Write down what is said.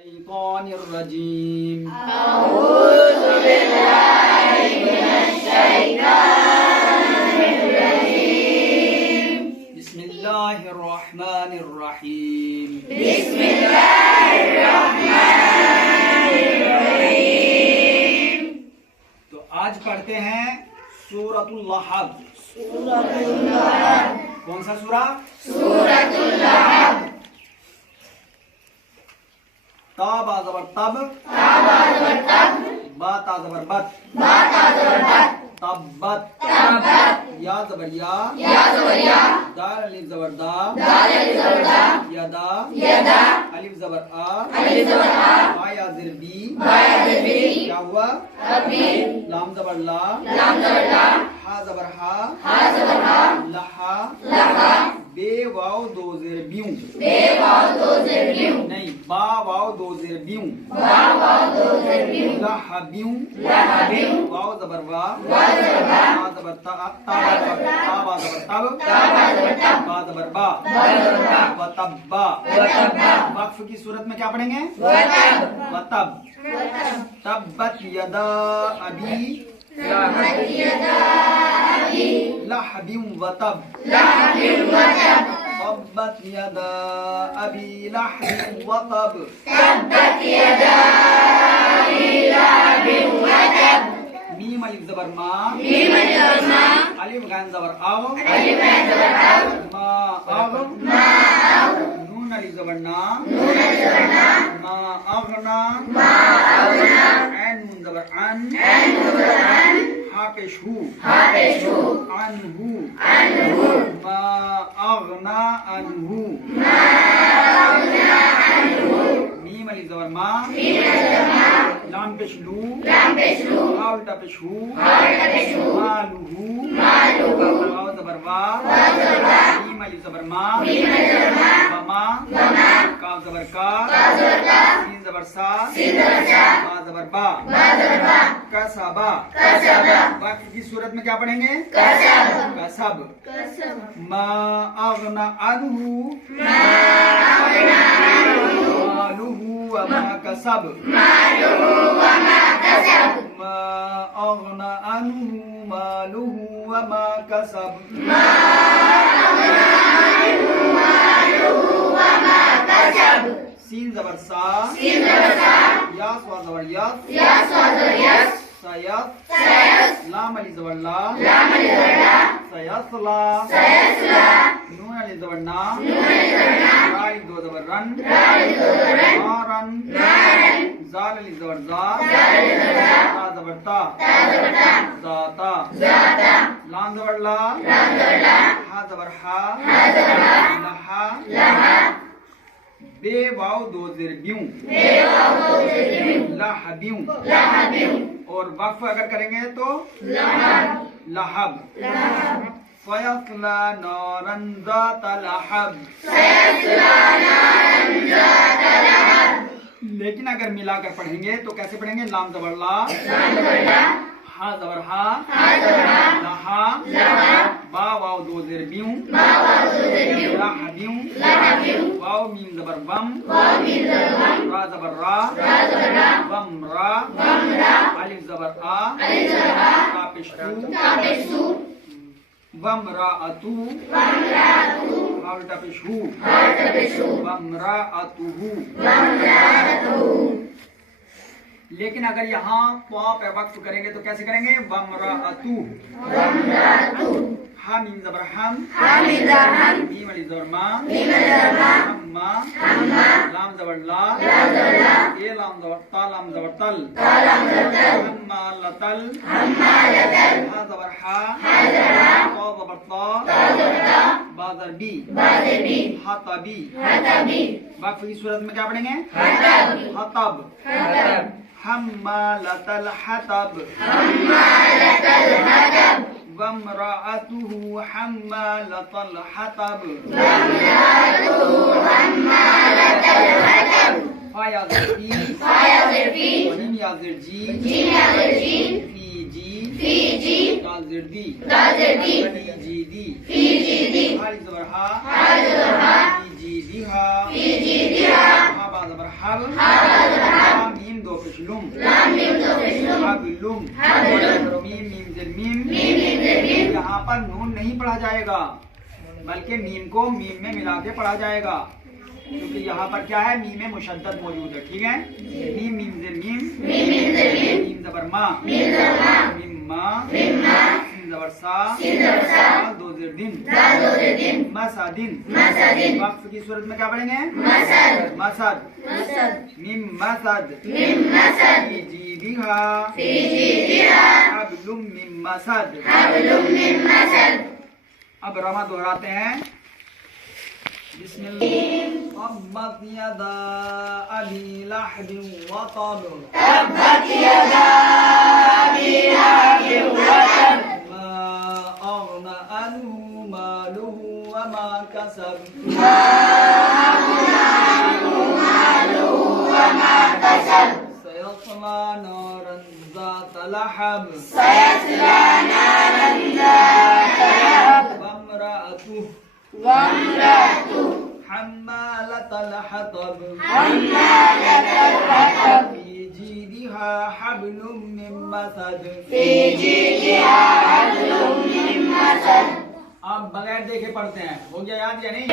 الشيطان الرجيم أعوذ بالله من الشيطان الرجيم بسم الله الرحمن الرحيم بسم الله الرحمن الرحيم تو آج پڑھتے ہیں سورۃ اللہب۔ سورۃ اللہب کون سا سورہ؟ سورۃ اللہب تا با زبر تب، تا با زبر تب، با تا زبر بت، با تا زبر بت، تبت، تبت، یا زبر یا، یا زبر یا، دال الف زبر دا، دال الف زبر دا، یدا، یدا، الف زبر آ، الف زبر آ، با یا زر بی، با یا زر بی، کیا ہوا؟ ابی، لام زبر لا، لام زبر لا، ہا زبر ہا، ہا زبر ہا، لہا، لہا، بے واو دو زر بیوں، بے واو دو زر بیوں، نہیں با واو دو زر بیوں، با واو دو زر بیوں، لہا بیوں، لہا بیوں، واو زبر وا، وا زبر وا، تا زبر تا، تا با زبر تب، تا با زبر تب، با زبر با، با زبر با، وتبا۔ وتبا، وقف کی صورت میں کیا پڑھیں گے؟ وتب، وتب، وتب، تبت یدا ابی تبت یدا ابی لہب وتب، لہب وتب، تبت یدا ابی لہب وتب، تبت یدا ابی لہب وتب، میم الف زبر ما، میم الف زبر ما، الف غین زبر او، الف غین زبر او، ما اغ، ما او، نون الف زبر نا، نون الف زبر نا، ما اغنا، ما اغنا، عین نون زبر عن، عین زبر عن، ہا پیش ہو، ہا پیش ہو، عنہ، عنہ، ما اغنا عنہ، ما اغنا عنہ، میم الف زبر ما، میم الف زبر ما، لام پیش لو، لام پیش لو، ہا الٹا پیش ہو، ہا الٹا پیش ہو، مالہ، مالہ، واو زبر وا، وا زبر وا، میم الف زبر ما، میم الف زبر ما، وما، وما، کاف زبر کا، کاف زبر کا، سین زبر سا، سین زبر سا، با زبر با، با زبر با، کسبا۔ کسب، وقف کی صورت میں کیا پڑھیں گے؟ کسب، کسب، کسب، ما اغنا عنہ اغنا عنہ، مالہ وما کسب، مالہ وما کسب، ما اغنا عنہ مالہ وما کسب، ما اغنا عنہ مالہ وما کسب، سین زبر سا، سین زبر سا، یا سوا زبر یس، یا سوا زبر یس، سیس، سیس، لام علی زبر لا، لام الف زبر لا، سیسلا، سیسلا، نون علی زبر نا، نون الف زبر نا، را علی دو زبر رن، را الف زبر رن، نارن، نارن، زال علی زبر زا، زال الف زبر زا، تا زبر تا، تا زبر تا، ذاتا، ذاتا، لام زبر لا، لام زبر لا، ہا زبر ہا، ہا زبر ہا، لہا، لہا، بے واو دو زر بیوں، بے واو دو زر بیوں، لہبیوں، لہبیوں، اور وقف اگر کریں گے تو لہب، لہب، لہب، فیصلى نارا ذات لہب، سیصلی نارا ذات لہب، لیکن اگر ملا کر پڑھیں گے تو کیسے پڑھیں گے؟ لام زبر لا، لام زبر لا، ہا زبر ہا، ہا زبر ہا، لہا، لہا، با واو دو زر بیوں، با واو دو زر بیوں، لہبیوں، لہبیوں، واو میم زبر وم، واو میم زبر وم، را زبر را، را زبر را، وم را، وم را، الف زبر آ، الف زبر آ، تا پیش تو، تا پیش تو، وم را اتو، وم را تو، ہا الٹا پیش ہو، ہا الٹا پیش ہو، وم را اتو، وم را تو، لیکن اگر یہاں پا پہ وقف کریں گے تو کیسے کریں گے؟ وَمْرَأَتُ، وم را تو، ہا میم زبر ہم، ہا میم زبر ہم، میم علی زبر ما، میم الف زبر ما، ہما، ہما، لام زبر لا، لام زبر لا، اے لام زبر تا، لام زبر تل، تا لام زبر تل، ہما لتل، ہما لتل، ہا زبر ہا، ہا زبر ہا، تا زبر تا، تا زبر تا، با زبر بی، با زبر بی، ہا تا بی۔ حتبی، وقف کی صورت میں کیا پڑھیں گے؟ حتب، حطب، حتب، حمالة الحطب، حمالة الحطب، وامرأته حمالة الحطب، وامرأته حمالة الحطب، فا یا زر فی، فا یا زر فی، جیم یا زر جی، جیم یا زر جیم، فی جی، فی جی، دا زر دی، دا زر دی، فی جی دی، فی جی دی، ہا زبر ہا، ہا زبر ہا، فی جی دی ہا، فی جی دی ہا، ہا با زبر حب لام میم دو پیش لم حبلم اور میم میم زل میم یہاں پر نون نہیں پڑھا جائے گا بلکہ میم کو میم میں ملا کے پڑھا جائے گا کیونکہ یہاں پر کیا ہے میم مشدد موجود ہے ٹھیک ہے میم میم زل میم میم زبر ما میم ما سین زبر سا دال دو زیر دن مسادن وقف کی صورت میں کیا پڑھیں گے مسد میم مسد فی جیدہا حبل من مسد اب رما دہراتے ہیں بسم اللہ تبت یدا ابی لہب وطب ما اغنى عنه ماله وما كسب سيصلى نارا ذات لهب وامرأته حمالة الحطب في جيدها حبل من مسد آپ بغیر دیکھے پڑھتے ہیں ہو گیا یاد یا نہیں